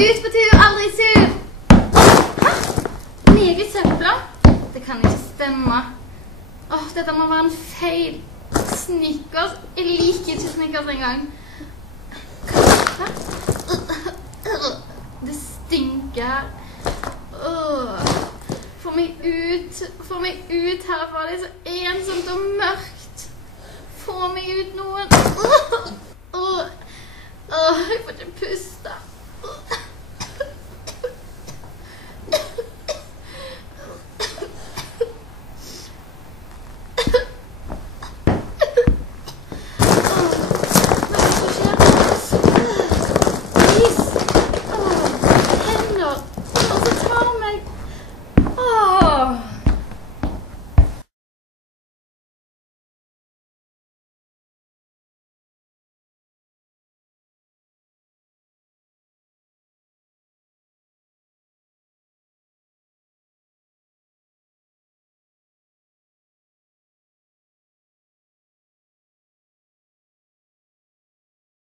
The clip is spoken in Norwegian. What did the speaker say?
Ut på tur, aldri sur! Hæ? Ned i søpla? Det kan ikke stemme. Dette må være en feil. Snickers. Jeg liker ikke Snickers engang. Hæ? Det stinker. Få meg ut herfra. Det er så ensomt og mørkt. Få meg ut noen. Jeg får ikke puste.